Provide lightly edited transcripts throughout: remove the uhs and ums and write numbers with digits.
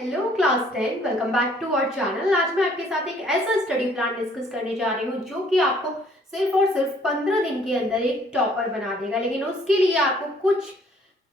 Hello class 10, welcome back to our channel. आज मैं आपके साथ एक ऐसा स्टडी प्लान डिस्कस करने जा रही हूँ जो कि आपको सिर्फ और सिर्फ 15 दिन के अंदर एक टॉपर बना देगा। लेकिन उसके लिए आपको कुछ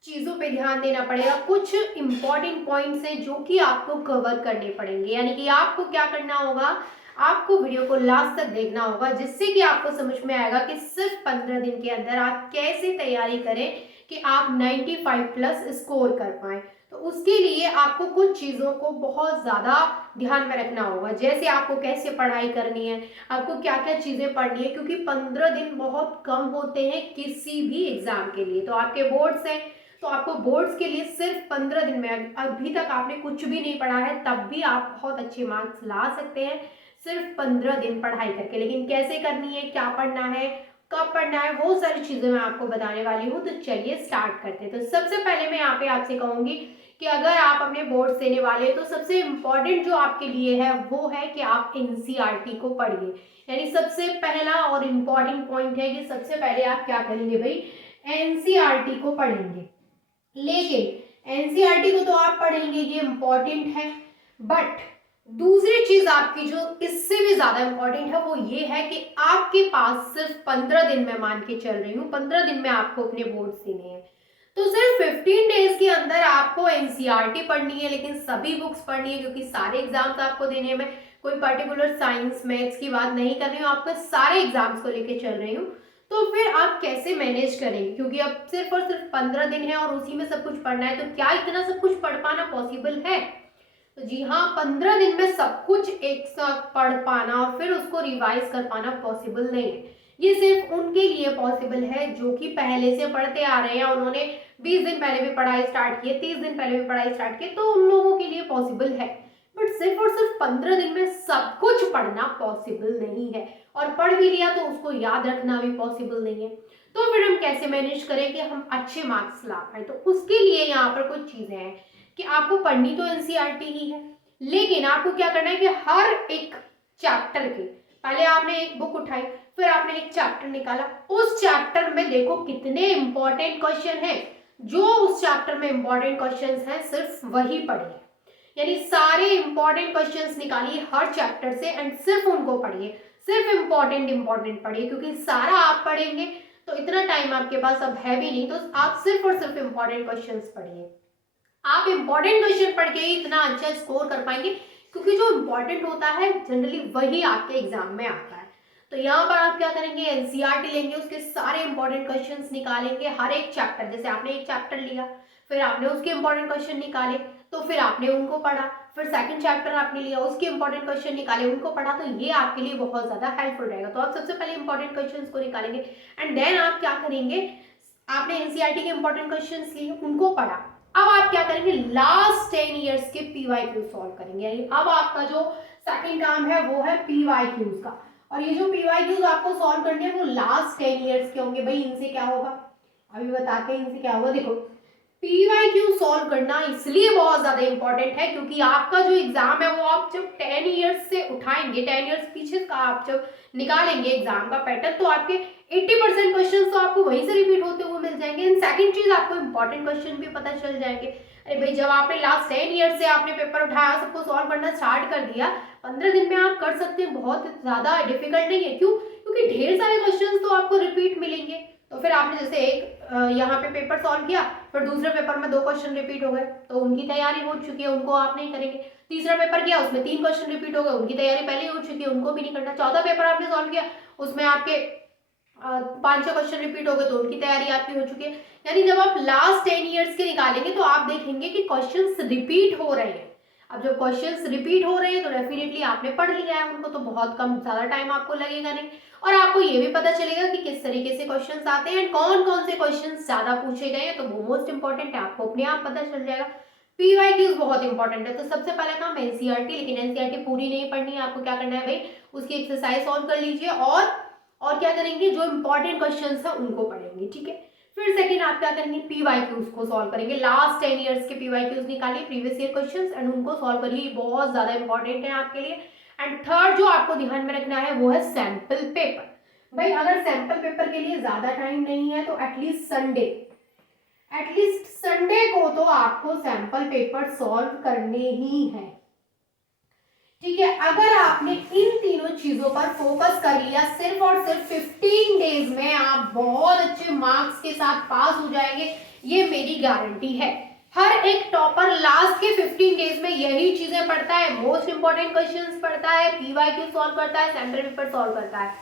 चीज़ों पे ध्यान देना पड़ेगा, कुछ इंपॉर्टेंट पॉइंट्स हैं जो कि आपको कवर करने पड़ेंगे। यानी कि आपको क्या करना होगा, आपको वीडियो को लास्ट तक देखना होगा जिससे कि आपको समझ में आएगा कि सिर्फ 15 दिन के अंदर आप कैसे तैयारी करें कि आप 95 प्लस स्कोर कर पाएं। तो उसके लिए आपको कुछ चीज़ों को बहुत ज़्यादा ध्यान में रखना होगा, जैसे आपको कैसे पढ़ाई करनी है, आपको क्या क्या चीज़ें पढ़नी है, क्योंकि 15 दिन बहुत कम होते हैं किसी भी एग्जाम के लिए। तो आपके बोर्ड्स हैं, तो आपको बोर्ड्स के लिए सिर्फ 15 दिन में, अभी तक आपने कुछ भी नहीं पढ़ा है तब भी आप बहुत अच्छे मार्क्स ला सकते हैं सिर्फ 15 दिन पढ़ाई करके। लेकिन कैसे करनी है, क्या पढ़ना है, कब पढ़ना है, वो सारी चीजें मैं आपको बताने वाली हूँ। तो चलिए स्टार्ट करते हैं। तो सबसे पहले मैं यहाँ पे आपसे कहूंगी कि अगर आप अपने बोर्ड देने वाले हैं तो सबसे इम्पोर्टेंट जो आपके लिए है वो है कि आप एनसीईआरटी को पढ़िए। यानी सबसे पहला और इम्पोर्टेंट पॉइंट है कि सबसे पहले आप क्या करेंगे भाई, एनसीईआरटी को पढ़ेंगे। लेकिन एनसीईआरटी को तो आप पढ़ेंगे, ये इंपॉर्टेंट है, बट दूसरी चीज आपकी जो इससे भी ज्यादा इंपॉर्टेंट है वो ये है कि आपके पास सिर्फ 15 दिन में, मान के चल रही हूँ 15 दिन में आपको अपने बोर्ड देने हैं। तो सिर्फ 15 डेज के अंदर आपको एनसीईआरटी पढ़नी है, लेकिन सभी बुक्स पढ़नी है क्योंकि सारे एग्जाम्स आपको देने हैं। मैं कोई पर्टिकुलर साइंस मैथ्स की बात नहीं कर रही हूँ, आपको सारे एग्जाम्स को लेके चल रही हूँ। तो फिर आप कैसे मैनेज करेंगे, क्योंकि अब सिर्फ और सिर्फ 15 दिन है और उसी में सब कुछ पढ़ना है। तो क्या इतना सब कुछ पढ़ पाना पॉसिबल है? तो जी हाँ, 15 दिन में सब कुछ एक साथ पढ़ पाना और फिर उसको रिवाइज कर पाना पॉसिबल नहीं है। ये सिर्फ उनके लिए पॉसिबल है जो कि पहले से पढ़ते आ रहे हैं, उन्होंने 20 दिन पहले भी पढ़ाई स्टार्ट की है, 30 दिन पहले भी पढ़ाई स्टार्ट की, तो उन लोगों के लिए पॉसिबल है। बट सिर्फ और सिर्फ 15 दिन में सब कुछ पढ़ना पॉसिबल नहीं है, और पढ़ भी लिया तो उसको याद रखना भी पॉसिबल नहीं है। तो फिर हम कैसे मैनेज करें कि हम अच्छे मार्क्स ला पाए? तो उसके लिए यहाँ पर कुछ चीजें हैं कि आपको पढ़नी तो एनसीईआरटी ही है, लेकिन आपको क्या करना है कि हर एक चैप्टर के पहले आपने एक बुक उठाई, फिर आपने एक चैप्टर निकाला, उस चैप्टर में देखो कितने इंपॉर्टेंट क्वेश्चन हैं, जो उस चैप्टर में इंपॉर्टेंट क्वेश्चंस हैं सिर्फ वही पढ़िए। यानी सारे इंपॉर्टेंट क्वेश्चंस निकालिए हर चैप्टर से एंड सिर्फ उनको पढ़िए, सिर्फ इंपॉर्टेंट पढ़िए, क्योंकि सारा आप पढ़ेंगे तो इतना टाइम आपके पास अब है भी नहीं। तो आप सिर्फ और सिर्फ इंपॉर्टेंट क्वेश्चंस पढ़िए। आप इंपॉर्टेंट क्वेश्चन पढ़ के ही इतना अच्छा स्कोर कर पाएंगे, क्योंकि जो इंपॉर्टेंट होता है जनरली वही आपके एग्जाम में आता है। तो यहाँ पर आप क्या करेंगे, एनसीईआरटी लेंगे, उसके सारे इंपॉर्टेंट क्वेश्चंस निकालेंगे हर एक चैप्टर। जैसे आपने एक चैप्टर लिया, फिर आपने उसके इंपॉर्टेंट क्वेश्चन निकाले, तो फिर आपने उनको पढ़ा, फिर सेकंड चैप्टर आपने लिया, उसके इंपॉर्टेंट क्वेश्चन निकाले, उनको पढ़ा। तो ये आपके लिए बहुत ज्यादा हेल्पफुल रहेगा। तो आप सबसे पहले इंपॉर्टेंट क्वेश्चन को निकालेंगे एंड देन आप क्या करेंगे, आपने एनसीईआरटी के इंपॉर्टेंट क्वेश्चंस लिए, उनको पढ़ा। अब आप क्या करेंगे, लास्ट 10 इयर्स के पीवाईक्यू सॉल्व करेंगे। यानी अब आपका जो सेकंड काम है वो है पीवाईक्यूज का। और ये जो पीवाईक्यूज आपको सॉल्व करने हैं वो लास्ट 10 इयर्स के होंगे। भाई इनसे क्या होगा, अभी बताते हैं इनसे क्या होगा। देखो, पीवाईक्यू सॉल्व करना इसलिए बहुत ज्यादा इंपॉर्टेंट है क्योंकि आपका जो एग्जाम है वो आप जब 10 इयर्स से उठाएंगे, 10 इयर्स पीछे का आप जब निकालेंगे एग्जाम का पैटर्न, तो आपके 80% क्वेश्चन तो आपको वहीं से रिपीट होते हुए मिल जाएंगे। एंड सेकंड चीज, आपको इंपॉर्टेंट क्वेश्चन भी पता चल जाएंगे। अरे भाई, जब आपने लास्ट 10 ईयर से आपने पेपर उठाया, सबको सॉल्व करना स्टार्ट कर दिया, 15 दिन में आप कर सकते हैं, बहुत ज्यादा डिफिकल्ट नहीं है। क्यों? क्योंकि ढेर सारे क्वेश्चन तो आपको रिपीट मिलेंगे। तो फिर आपने जैसे एक यहाँ पे पेपर सॉल्व किया, फिर दूसरे पेपर में 2 क्वेश्चन रिपीट हो गए, तो उनकी तैयारी हो चुकी है, उनको आप नहीं करेंगे। तीसरा पेपर किया, उसमें 3 क्वेश्चन रिपीट हो गए, उनकी तैयारी पहले ही हो चुकी है, उनको भी नहीं करना। चौथा पेपर आपने सॉल्व किया, उसमें आपके 5-6 क्वेश्चन रिपीट हो गए, तो उनकी तैयारी आपकी हो चुकी है। यानी जब आप लास्ट 10 इयर्स के निकालेंगे तो आप देखेंगे कि क्वेश्चंस रिपीट हो रहे हैं। अब जब क्वेश्चंस रिपीट हो रहे हैं तो डेफिनेटली आपने पढ़ लिया है उनको, तो बहुत कम ज्यादा टाइम आपको लगेगा नहीं। और आपको ये भी पता चलेगा कि किस तरीके से क्वेश्चंस आते हैं, कौन कौन से क्वेश्चंस ज्यादा पूछे गए हैं, तो वो मोस्ट इंपॉर्टेंट है, आपको अपने आप पता चल जाएगा। पीवाईक्यूज बहुत इंपॉर्टेंट है। तो सबसे पहला काम एनसीईआरटी, लेकिन एनसीईआरटी पूरी नहीं पढ़नी है, आपको क्या करना है भाई, उसकी एक्सरसाइज सॉल्व कर लीजिए और क्या करेंगे, जो इंपॉर्टेंट क्वेश्चंस है उनको पढ़ेंगे, ठीक है। फिर सेकंड आप क्या करेंगे, पीवाईक्यूज को सॉल्व करेंगे। लास्ट 10 इयर्स के पीवाईक्यूज निकालिए, प्रीवियस ईयर क्वेश्चंस, एंड उनको सॉल्व करिए, बहुत ज्यादा इंपॉर्टेंट है आपके लिए। एंड थर्ड जो आपको ध्यान में रखना है वो है सैंपल पेपर। भाई अगर सैंपल पेपर के लिए ज्यादा टाइम नहीं है तो एटलीस्ट संडे, एटलीस्ट संडे को तो आपको सैंपल पेपर सॉल्व करने ही है। ठीक है, अगर आपने इन तीनों चीजों पर फोकस कर लिया सिर्फ और सिर्फ 15 डेज में आप बहुत अच्छे मार्क्स के साथ पास हो जाएंगे, ये मेरी गारंटी है। हर एक टॉपर लास्ट के 15 डेज में यही चीजें पढ़ता है, मोस्ट इंपॉर्टेंट क्वेश्चंस पढ़ता है, पीवाईक्यू सॉल्व करता है, सैंपल पेपर सॉल्व करता है।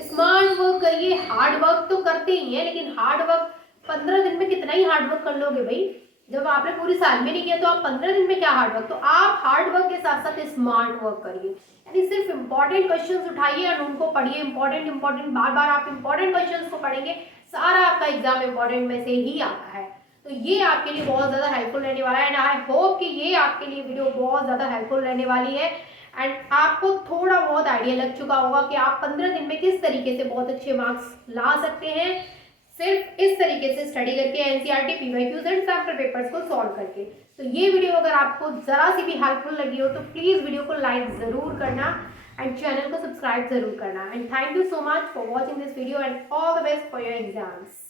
स्मार्ट वर्क करिए, हार्ड वर्क तो करते ही है, लेकिन हार्ड वर्क 15 दिन में कितना ही हार्ड वर्क कर लोगे भाई, जब आपने पूरी साल में नहीं किया तो आप 15 दिन में क्या हार्ड वर्क। तो आप हार्ड वर्क के साथ साथ स्मार्ट वर्क करिए, यानी सिर्फ इंपॉर्टेंट क्वेश्चंस उठाइए और उनको पढ़िए। इंपॉर्टेंट बार बार आप इंपॉर्टेंट क्वेश्चंस को पढ़ेंगे, सारा आपका एग्जाम इंपॉर्टेंट में से ही आता है। तो ये आपके लिए बहुत ज़्यादा हेल्पफुल रहने वाला है एंड आई होप कि ये आपके लिए वीडियो बहुत ज़्यादा हेल्पफुल रहने वाली है एंड आपको थोड़ा बहुत आइडिया लग चुका होगा कि आप 15 दिन में किस तरीके से बहुत अच्छे मार्क्स ला सकते हैं, सिर्फ इस तरीके से स्टडी करके, NCERT, PYQs and sample papers को सॉल्व करके। तो ये वीडियो अगर आपको जरा सी भी हेल्पफुल लगी हो तो प्लीज़ वीडियो को लाइक ज़रूर करना एंड चैनल को सब्सक्राइब जरूर करना and thank you so much for watching this video and all the best for your exams.